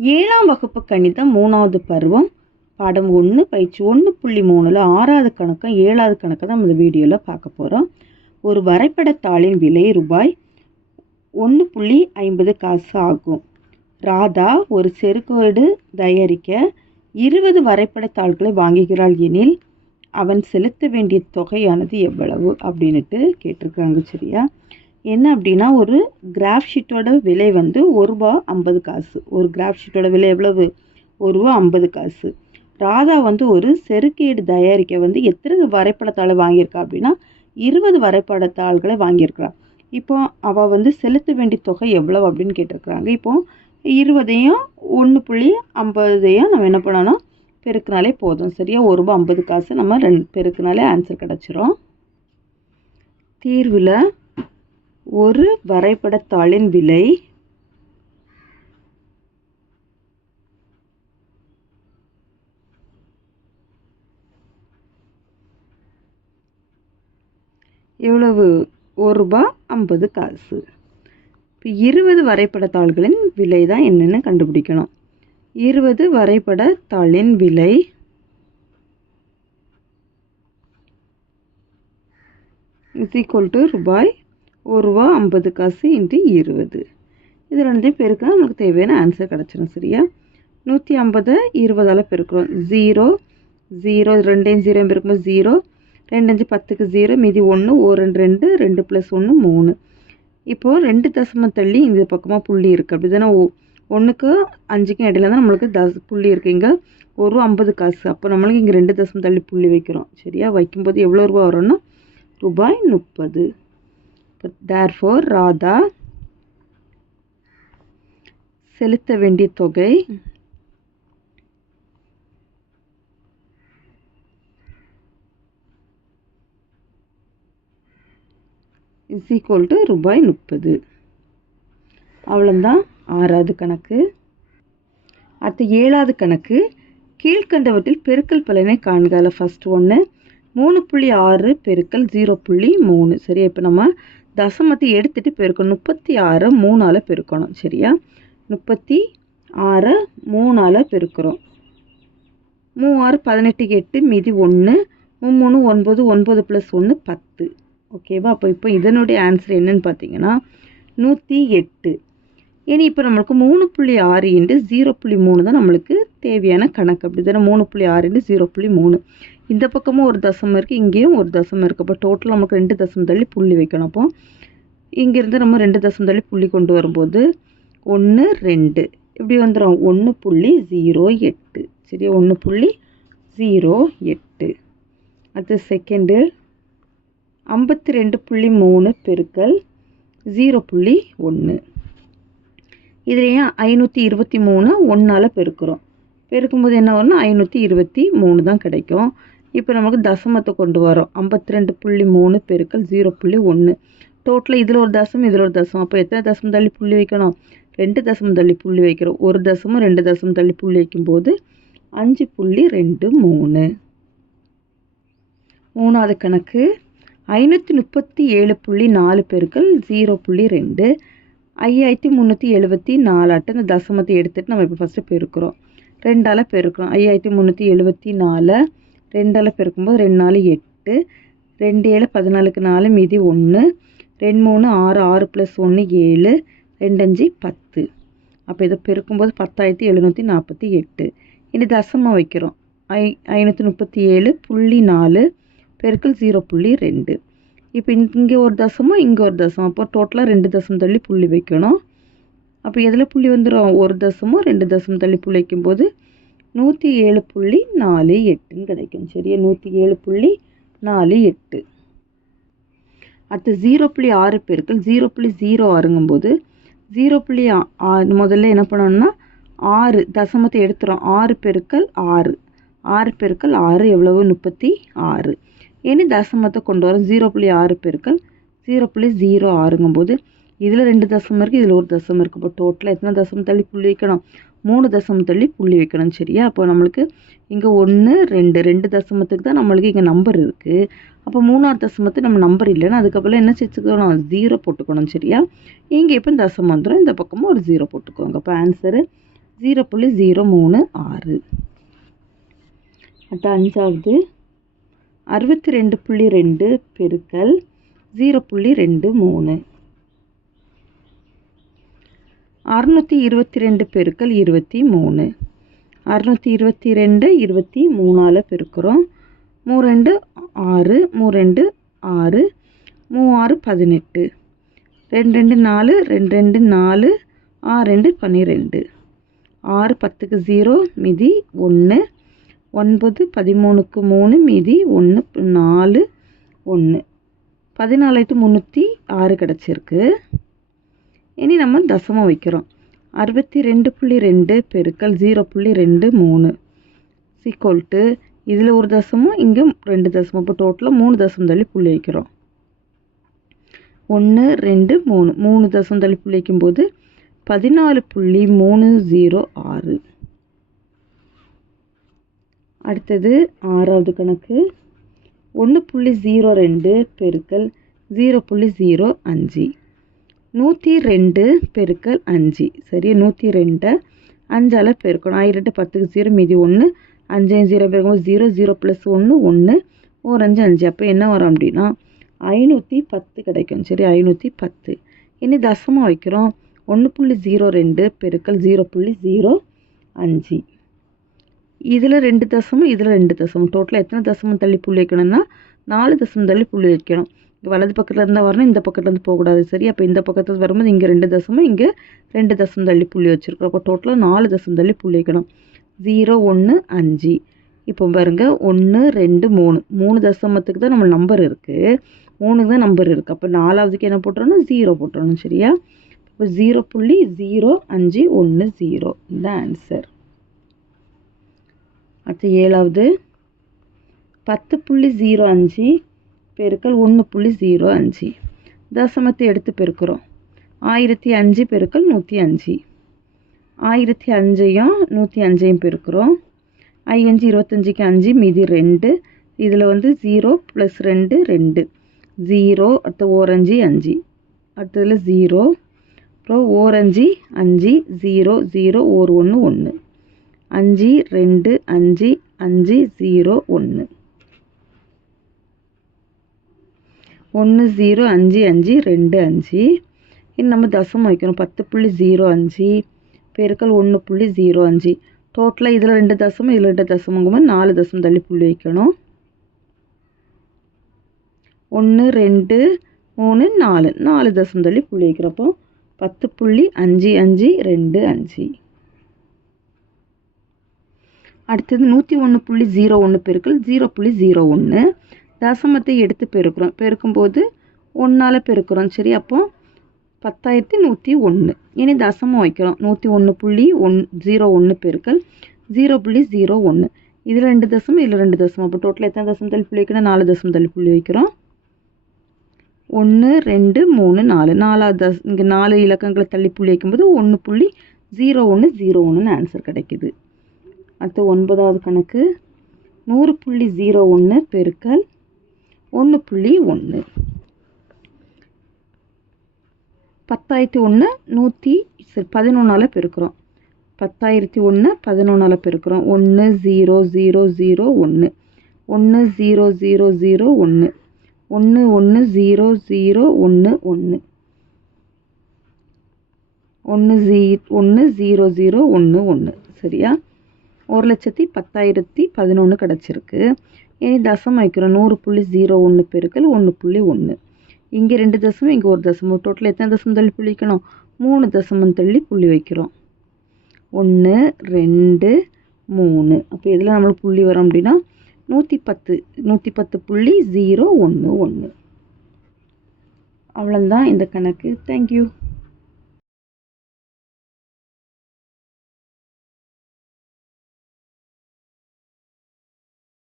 ஏழாம் வகுப்பு கணிதம் மூணாவது பருவம் பாடம் ஒன்று பயிற்சி ஒன்று புள்ளி மூணில் ஆறாவது கணக்கம் ஏழாவது கணக்கை தான் நம்ம இந்த வீடியோவில் பார்க்க போகிறோம் ஒரு வரைபடத்தாளின் விலை ரூபாய் ஒன்று புள்ளி ஐம்பது காசு ஆகும். ராதா ஒரு செருக்கோடு தயாரிக்க இருபது வரைபடத்தாள்களை வாங்குகிறாள் எனில் அவன் செலுத்த வேண்டிய தொகையானது எவ்வளவு? அப்படின்ட்டு கேட்டிருக்காங்க சரியா? என்ன அப்படின்னா ஒரு கிராஃப் ஷீட்டோட விலை வந்து ஒரு ரூபா ஐம்பது காசு. ஒரு கிராஃப் ஷீட்டோட விலை எவ்வளவு? ஒரு ரூபா ஐம்பது காசு. ராதா வந்து ஒரு செருக்கேடு தயாரிக்க வந்து எத்தனை வரைபடத்தாள் வாங்கியிருக்கா அப்படின்னா இருபது வரைபடத்தாள்களை வாங்கியிருக்கிறா. இப்போ அவள் வந்து செலுத்த வேண்டிய தொகை எவ்வளோ அப்படின்னு கேட்டிருக்கிறாங்க. இப்போ இருபதையும் ஒன்று புள்ளி ஐம்பதையும் நம்ம என்ன பண்ணணும்? பெருக்கினாலே போதும். சரியா? ஒரு ரூபா ஐம்பது காசு நம்ம ரெண்டு பெருக்கினாலே ஆன்சர் கிடச்சிரும். தீர்வில் ஒரு வரைபடத்தாளின் விலை எவ்வளவு? ஒரு ரூபா ஐம்பது காசு. இப்போ இருபது வரைபடத்தாள்களின் விலை தான் என்னென்னு கண்டுபிடிக்கணும். இருபது வரைபடத்தாளின் விலை இஸ் ஈக்குவல் டு ரூபாய் ஒரு ரூபா ஐம்பது காசு இன்ட்டு இருபது. இது ரெண்டையும் பெருக்கினா நமக்கு தேவையான ஆன்சர் கிடச்சிடும் சரியா? நூற்றி ஐம்பதை இருபதால் பெருக்கிறோம். ஜீரோ ஜீரோ ரெண்டையும் ஜீரோ பெருக்கும்போது ஜீரோ ரெண்டு அஞ்சு பத்துக்கு ஜீரோ மீதி ஒன்று ஓ ரெண்டு ரெண்டு ரெண்டு ப்ளஸ் ஒன்று மூணு. இப்போது ரெண்டு தசமம் தள்ளி இந்த பக்கமாக புள்ளி இருக்குது அப்படி தானே ஓ ஒன்றுக்கு அஞ்சுக்கும் இடையில தான் நம்மளுக்கு தஸ் புள்ளி இருக்குது இங்கே ஒரு ரூபா ஐம்பது காசு. அப்போ நம்மளுக்கு இங்கே ரெண்டு தசமம் தள்ளி புள்ளி வைக்கிறோம் சரியா? வைக்கும்போது எவ்வளோ ரூபா வரும்னா? ரூபாய் முப்பது. தேர்ஃபோர் ராதா செலுத்த வேண்டிய தொகை இஸ் ஈக்குவல் டு ரூபாய் முப்பது. அவ்வளோதான் ஆறாவது கணக்கு. அடுத்து ஏழாவது கணக்கு. கீழ்கண்டவற்றில் பெருக்கல் பலனை காண்கால அதில் ஃபஸ்ட் ஒன்று மூணு புள்ளி ஆறு பெருக்கல் ஜீரோ புள்ளி மூணு. சரி இப்போ நம்ம தசமத்தை எடுத்துகிட்டு பெருக்கணும். முப்பத்தி ஆறை மூணால் பெருக்கணும். சரியா? முப்பத்தி ஆறை மூணால் பெருக்கிறோம். மூவாறு பதினெட்டுக்கு எட்டு மீதி ஒன்று மூணு ஒன்பது ஒன்பது ப்ளஸ் ஒன்று பத்து. ஓகேவா அப்போ இப்போ இதனுடைய ஆன்சர் என்னன்னு பார்த்தீங்கன்னா நூற்றி எட்டு. இனி இப்போ நம்மளுக்கு மூணு புள்ளி ஆறு இன்ட்டு ஜீரோ புள்ளி மூணு தான் நம்மளுக்கு தேவையான கணக்கு. அப்படி தானே? மூணு புள்ளி ஆறு இன்ட்டு ஜீரோ புள்ளி மூணு. இந்த பக்கமும் ஒரு தசம் இருக்குது இங்கேயும் ஒரு தசம் இருக்குது அப்போ டோட்டல் நமக்கு ரெண்டு தசம் தள்ளி புள்ளி வைக்கணும். அப்போ இங்கேருந்து நம்ம ரெண்டு தசம் தள்ளி புள்ளி கொண்டு வரும்போது ஒன்று ரெண்டு. இப்படி வந்துடும் ஒன்று புள்ளி ஜீரோ எட்டு. சரி ஒன்று புள்ளி ஜீரோ எட்டு. அடுத்து செகண்டு ஐம்பத்தி ரெண்டு புள்ளி மூணு பெருக்கல் ஜீரோ புள்ளி ஒன்று இதுலேயும் ஐநூற்றி இருபத்தி மூணு ஒன்றால் பெருக்கிறோம். பெருக்கும்போது என்ன வரும்னா ஐநூற்றி இருபத்தி மூணு தான் கிடைக்கும். இப்போ நமக்கு தசமத்தை கொண்டு வரோம். ஐம்பத்தி ரெண்டு புள்ளி மூணு பெருக்கல் ஜீரோ புள்ளி ஒன்று டோட்டலாக இதில் ஒரு தசம் இதில் ஒரு தசம். அப்போ எத்தனை தசம் தள்ளி புள்ளி வைக்கணும்? ரெண்டு தசம் தள்ளி புள்ளி வைக்கிறோம். ஒரு தசமும் ரெண்டு தசம் தள்ளி புள்ளி வைக்கும்போது அஞ்சு புள்ளி ரெண்டு மூணு. மூணாவது கணக்கு ஐநூற்றி முப்பத்தி ஏழு புள்ளி நாலு பெருக்கள் ஜீரோ புள்ளி ரெண்டு. ஐயாயிரத்தி முந்நூற்றி எழுபத்தி நாலாட்டு இந்த தசமத்தை எடுத்துகிட்டு நம்ம இப்போ ஃபஸ்ட்டு பெருக்கிறோம். ரெண்டால் பெருக்கிறோம். ஐயாயிரத்தி முந்நூற்றி எழுபத்தி நாலு ரெண்டால் பெருக்கும்போது ரெண்டு நாலு எட்டு ரெண்டு ஏழு பதினாலுக்கு நாலு மீதி ஒன்று ரெண்டு மூணு ஆறு ஆறு ப்ளஸ் ஒன்று ஏழு ரெண்டு அஞ்சு பத்து. அப்போ இதை பெருக்கும்போது பத்தாயிரத்தி எழுநூற்றி நாற்பத்தி எட்டு. இனி தசமம் வைக்கிறோம். ஐ ஐநூற்றி முப்பத்தி ஏழு புள்ளி நாலு பெருக்கல் ஜீரோ புள்ளி ரெண்டு. இப்போ இங்கே ஒரு தசமும் இங்கே ஒரு தசம். அப்போ டோட்டலாக ரெண்டு தசம் தள்ளி புள்ளி வைக்கணும். அப்போ எதில் புள்ளி வந்துடும் ஒரு தசமும் ரெண்டு தசம் தள்ளி புள்ளி வைக்கும்போது நூற்றி ஏழு புள்ளி நாலு எட்டுன்னு கிடைக்கும். சரியா? நூற்றி ஏழு புள்ளி நாலு எட்டு. அடுத்து ஜீரோ புள்ளி ஆறு பெருக்கள். ஜீரோ புள்ளி ஜீரோ ஆறுங்கும்போது ஜீரோ புள்ளி ஆறு முதல்ல என்ன பண்ணணும்னா ஆறு தசமத்தை எடுத்துகிறோம் ஆறு பெருக்கள் ஆறு. ஆறு பெருக்கள் ஆறு எவ்வளவு? முப்பத்தி ஆறு. இனி தசமத்தை கொண்டு வரோம். ஜீரோ புள்ளி ஆறு பெருக்கள் ஜீரோ புள்ளி ஜீரோ ஆறுங்கும்போது இதில் ரெண்டு தசம் இருக்குது இதில் ஒரு தசம் இருக்குது இப்போ டோட்டலாக எத்தனை தசம் தள்ளி புள்ளி வைக்கணும்? மூணு தசம் தள்ளி புள்ளி வைக்கணும் சரியா? அப்போ நம்மளுக்கு இங்கே ஒன்று ரெண்டு ரெண்டு தசமத்துக்கு தான் நம்மளுக்கு இங்கே நம்பர் இருக்குது அப்போ மூணாவது தசமத்துக்கு நம்ம நம்பர் இல்லைன்னா அதுக்கப்புறம் என்ன சேர்த்துக்கணும்? ஜீரோ போட்டுக்கணும் சரியா? இங்கே இப்போ தசம் வந்துடும் இந்த பக்கமும் ஒரு ஜீரோ போட்டுக்கோங்க. அப்போ ஆன்சரு ஜீரோ புள்ளி ஜீரோ மூணு ஆறு. அடுத்த அஞ்சாவது அறுபத்தி ரெண்டு புள்ளி ரெண்டு பெருக்கல் ஜீரோ புள்ளி ரெண்டு மூணு. அறுநூற்றி இருபத்தி ரெண்டு பெருக்கல் இருபத்தி மூணு. அறுநூற்றி இருபத்தி ரெண்டு இருபத்தி மூணால் பெருக்கிறோம். மூ ரெண்டு ஆறு மூ ரெண்டு ஆறு மூ ஆறு பதினெட்டு. ரெண்டு ரெண்டு நாலு ரெண்டு ரெண்டு நாலு ஆறு ரெண்டு பன்னிரெண்டு. ஆறு பத்துக்கு ஜீரோ மீதி ஒன்று. ஒன்பது பதிமூணுக்கு மூணு மீதி ஒன்று நாலு ஒன்று பதினாலாயிரத்து முந்நூற்றி ஆறு கிடச்சிருக்கு. இனி நம்ம தசமம் வைக்கிறோம். அறுபத்தி ரெண்டு புள்ளி ரெண்டு பெருக்கல் ஜீரோ புள்ளி ரெண்டு மூணு. சீக்வல் டு இதில் ஒரு தசமும் இங்கே ரெண்டு தசமம். இப்போ டோட்டலாக மூணு தசம் தள்ளி புள்ளி வைக்கிறோம். ஒன்று ரெண்டு மூணு. மூணு தசம் தள்ளி புள்ளி வைக்கும்போது பதினாலு புள்ளி மூணு ஜீரோ ஆறு. அடுத்தது ஆறாவது கணக்கு. ஒன்று புள்ளி ஜீரோ ரெண்டு பெருக்கல் ஜீரோ புள்ளி ஜீரோ அஞ்சு. நூற்றி ரெண்டு பெருக்கல் அஞ்சு. சரியா? நூற்றி ரெண்டை அஞ்சால் பெருக்கணும். ஆயிரட்டு பத்துக்கு ஜீரோ மீதி ஒன்று அஞ்சு ஜீரோ பெருக்கும்போது ஜீரோ ஜீரோ ப்ளஸ் ஒன்று ஒன்று ஒரு அஞ்சு அஞ்சு. அப்போ என்ன வரும் அப்படின்னா ஐநூற்றி பத்து கிடைக்கும். சரி ஐநூற்றி பத்து. இனி தசமம் வைக்கிறோம். ஒன்று புள்ளி ஜீரோ ரெண்டு பெருக்கல் ஜீரோ புள்ளி ஜீரோ அஞ்சு. இதில் ரெண்டு தசமும் இதில் ரெண்டு தசமும். டோட்டலாக எத்தனை தசமம் தள்ளி புள்ளி வைக்கணும்னா நாலு தசம் தள்ளி புள்ளி வைக்கணும். இங்கே வலது பக்கத்தில் இருந்தால் வரணும் இந்த பக்கத்துலேருந்து போகக்கூடாது. சரி அப்போ இந்த பக்கத்தில் வரும்போது இங்கே ரெண்டு தசமும் இங்கே ரெண்டு தசம் தள்ளி புள்ளி வச்சுருக்கோம் அப்போ டோட்டலாக நாலு தசம் தள்ளி புள்ளி வைக்கணும். ஜீரோ ஒன்று அஞ்சு. இப்போ பாருங்க ஒன்று ரெண்டு மூணு. மூணு தசமத்துக்கு தான் நம்ம நம்பர் இருக்குது மூணுக்கு தான் நம்பர் இருக்குது அப்போ நாலாவதுக்கு என்ன போட்டுறணும்? ஜீரோ போட்டுறணும். சரியா? இப்போ ஜீரோ புள்ளி ஜீரோ அஞ்சு ஒன்று ஜீரோ இந்த ஆன்சர் அடுத்து ஏழாவது. பத்து புள்ளி ஜீரோ அஞ்சு பெருக்கல் ஒன்று புள்ளி ஜீரோ அஞ்சு. தசமத்தை எடுத்து பெருக்கிறோம். ஆயிரத்தி அஞ்சு பெருக்கல் நூற்றி அஞ்சு. ஆயிரத்தி அஞ்சையும் நூற்றி அஞ்சையும் பெருக்கிறோம். ஐயஞ்சு இருபத்தஞ்சிக்கு அஞ்சு மீதி ரெண்டு. இதில் வந்து ஜீரோ ப்ளஸ் ரெண்டு ரெண்டு. ஜீரோ அடுத்து ஓரஞ்சு அஞ்சு. அடுத்ததில் ஜீரோ. அப்புறம் ஓரஞ்சு அஞ்சு ஜீரோ ஜீரோ ஓர் ஒன்று ஒன்று. அஞ்சு ரெண்டு அஞ்சு அஞ்சு ஜீரோ ஒன்று ஒன்று ஜீரோ அஞ்சு அஞ்சு ரெண்டு அஞ்சு. இன்னும் நம்ம தசமம் வைக்கணும். பத்து புள்ளி ஜீரோ அஞ்சு பெருக்கல் ஒன்று புள்ளி ஜீரோ அஞ்சு. டோட்டலாக இதில் ரெண்டு தசமம் இதில் ரெண்டு தசமங்கும்போது நாலு தசம் தள்ளி புள்ளி வைக்கணும். ஒன்று ரெண்டு மூணு நாலு. நாலு தசம் தள்ளி புள்ளி வைக்கிறப்போ பத்து புள்ளி அஞ்சு அஞ்சு ரெண்டு அஞ்சு. அடுத்தது நூற்றி ஒன்று புள்ளி ஜீரோ ஒன்று பெருக்கல் ஜீரோ புள்ளி ஜீரோ ஒன்று தசமத்தை எடுத்து பெருக்கிறோம். பெருக்கும்போது ஒன்றால் பெருக்கிறோம். சரி அப்போ பத்தாயிரத்தி நூற்றி ஒன்று இனி தசமம் வைக்கிறோம். நூற்றி ஒன்று புள்ளி ஒன் ஜீரோ ஒன்று பெருக்கல் ஜீரோ புள்ளி ஜீரோ ஒன்று இதில் ரெண்டு தசம் இதில் ரெண்டு தசம் அப்போ டோட்டல் எத்தனை தசம் தள்ளி புள்ளி வைக்கணும்? நாலு தசம் தள்ளி புள்ளி வைக்கிறோம். ஒன்று ரெண்டு மூணு நாலு. நாலாவது தஸ் இங்கே நாலு இலக்கங்களை தள்ளி புள்ளி வைக்கும்போது ஒன்று புள்ளி ஜீரோ ஒன்று ஜீரோ ஒன்றுன்னு ஆன்சர் கிடைக்குது. அடுத்து ஒன்பதாவது கணக்கு. நூறு புள்ளி ஜீரோ ஒன்று பெருக்கல் ஒன்று புள்ளி ஒன்று பத்தாயிரத்தி ஒன்று நூற்றி சரி பதினொன்றால் பெருக்கிறோம். பத்தாயிரத்தி ஒன்று பதினொன்றால் பெருக்கிறோம். ஒன்று ஜீரோ ஜீரோ ஜீரோ ஒன்று ஒன்று ஜீரோ ஜீரோ ஜீரோ ஒன்று ஒன்று ஒன்று ஜீரோ ஜீரோ ஒன்று ஒன்று ஒன்று ஜீ ஒன்று ஜீரோ ஜீரோ ஒன்று ஒன்று சரியா? ஒரு லட்சத்தி பத்தாயிரத்தி பதினொன்று கிடச்சிருக்கு. இனி தசம் வைக்கிறோம். நூறு புள்ளி ஜீரோ ஒன்று பெருக்கல் ஒன்று புள்ளி ஒன்று இங்கே ரெண்டு தசமம் இங்கே ஒரு தசமம். டோட்டல் எத்தனை தசம் தள்ளி புள்ளி வைக்கணும் மூணு தசமம் தள்ளி புள்ளி வைக்கிறோம். ஒன்று ரெண்டு மூணு. அப்போ இதில் நம்மளுக்கு புள்ளி வரும் அப்படின்னா நூற்றி பத்து நூற்றி பத்து புள்ளி ஜீரோ ஒன்று ஒன்று அவ்வளோதான் இந்த கணக்கு. தேங்க்யூ